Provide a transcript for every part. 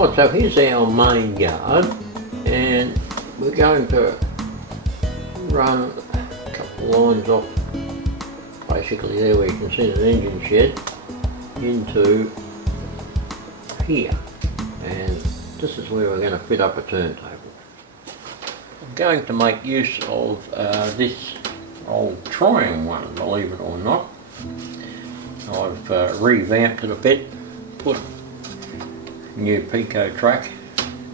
Right, so here's our main yard, and we're going to run a couple of lines off basically there where you can see the engine shed into here, and this is where we're going to fit up a turntable. I'm going to make use of this old Triumph one, believe it or not. I've revamped it a bit, put new Pico track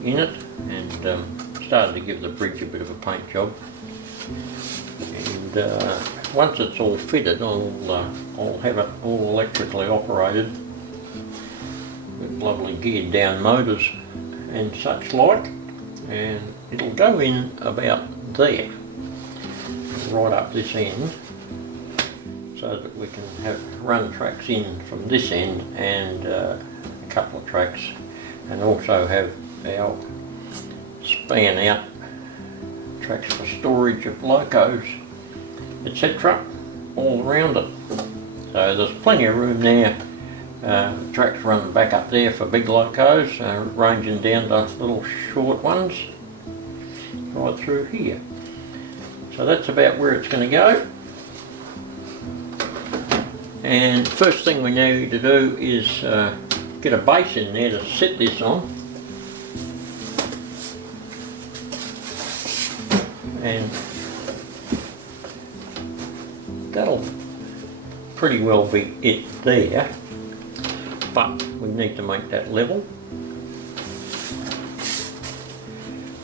in it, and started to give the bridge a bit of a paint job. And once it's all fitted, I'll have it all electrically operated with lovely geared down motors and such like, and it'll go in about there, right up this end, so that we can run tracks in from this end and a couple of tracks, and also have our span out tracks for storage of locos, etc. all around it. So there's plenty of room there. Tracks run back up there for big locos, ranging down to little short ones right through here. So that's about where it's going to go. And first thing we need to do is get a base in there to sit this on, and that'll pretty well be it there, but we need to make that level.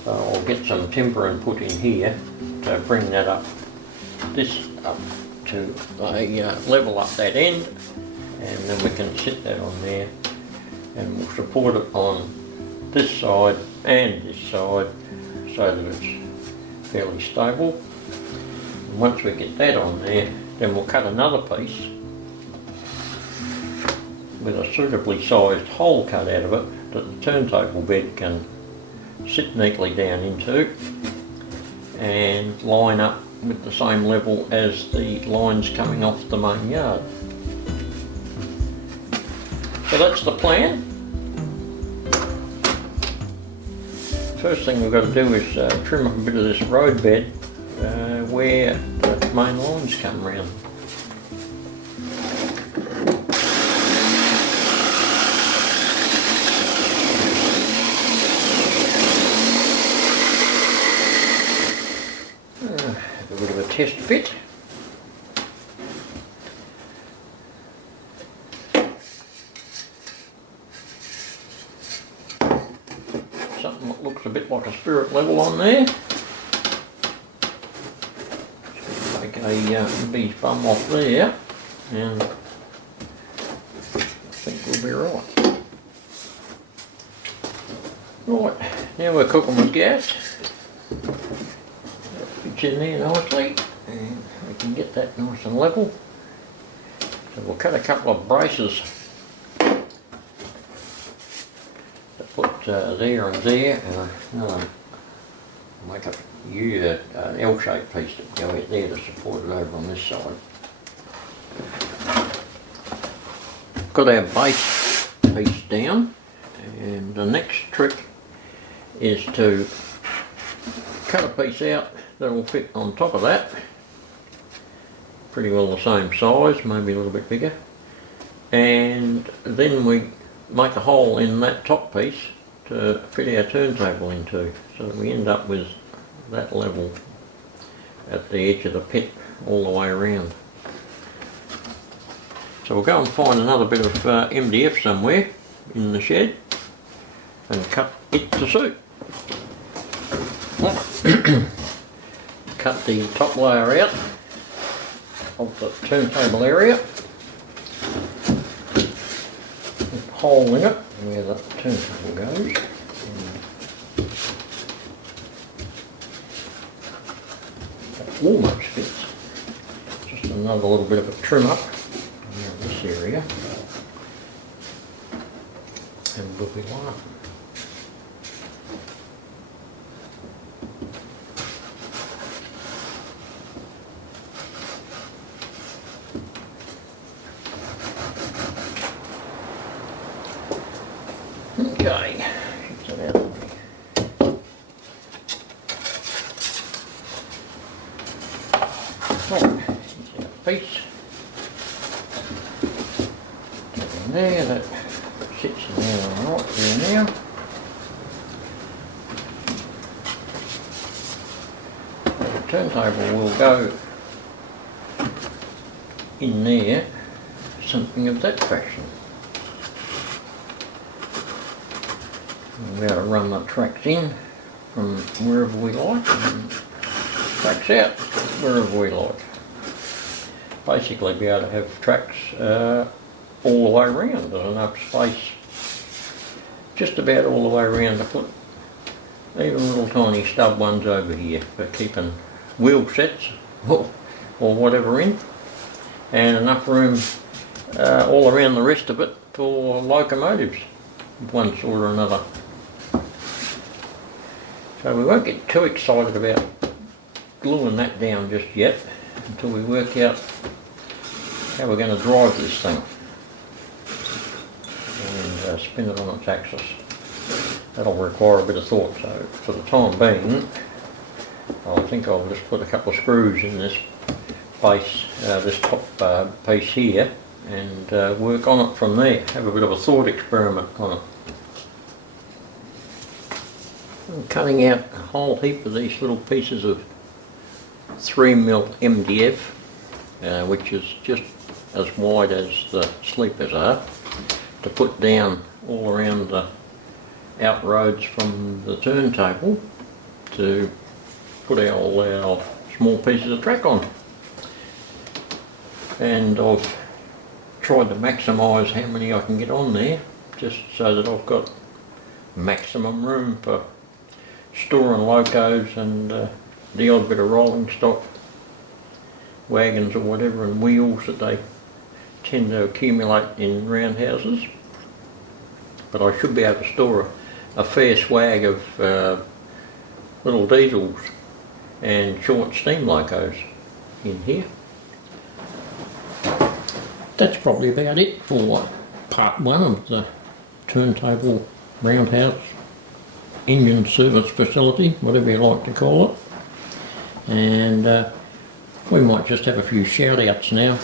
So I'll get some timber and put in here to bring that up, this up to a level up that end, and then we can sit that on there, and we'll support it on this side and this side so that it's fairly stable. And once we get that on there, then we'll cut another piece with a suitably sized hole cut out of it that the turntable bed can sit neatly down into and line up with the same level as the lines coming off the main yard. So that's the plan. First thing we've got to do is trim up a bit of this road bed where the main lines come round. A bit of a test fit. Something that looks a bit like a spirit level on there. Take a bee's bum off there, and I think we'll be right. Right, now we're cooking with gas. Fits in there nicely, and we can get that nice and level. So we'll cut a couple of braces to put there and there, and make an L-shaped piece to go out there to support it over on this side. Got our base piece down, and the next trick is to cut a piece out that will fit on top of that, pretty well the same size, maybe a little bit bigger, and then we make a hole in that top piece to fit our turntable into, so that we end up with that level at the edge of the pit all the way around. So we'll go and find another bit of MDF somewhere in the shed and cut it to suit. Cut the top layer out of the turntable area, a hole in it where the turntable goes, that almost fits. Just another little bit of a trim up around this area, and we'll be laughing. Okay, here's our piece. In there, that sits in there right there now. The turntable will go in there, something of that fashion. We'll be able to run the tracks in from wherever we like and tracks out wherever we like. Basically be able to have tracks all the way around. There's enough space just about all the way around to put even little tiny stub ones over here for keeping wheel sets or whatever in, and enough room all around the rest of it for locomotives of one sort or another. So we won't get too excited about gluing that down just yet until we work out how we're going to drive this thing and spin it on its axis. That'll require a bit of thought, so for the time being I think I'll just put a couple of screws in this base, this top piece here, and work on it from there. Have a bit of a thought experiment on it. I'm cutting out a whole heap of these little pieces of 3mm MDF, which is just as wide as the sleepers are, to put down all around the outroads from the turntable to put all our small pieces of track on. And I've tried to maximise how many I can get on there, just so that I've got maximum room for storing locos and the odd bit of rolling stock, wagons or whatever, and wheels that they tend to accumulate in roundhouses. But I should be able to store a fair swag of little diesels and short steam locos in here. That's probably about it for part one of the turntable roundhouse engine service facility, whatever you like to call it. And we might just have a few shout outs now.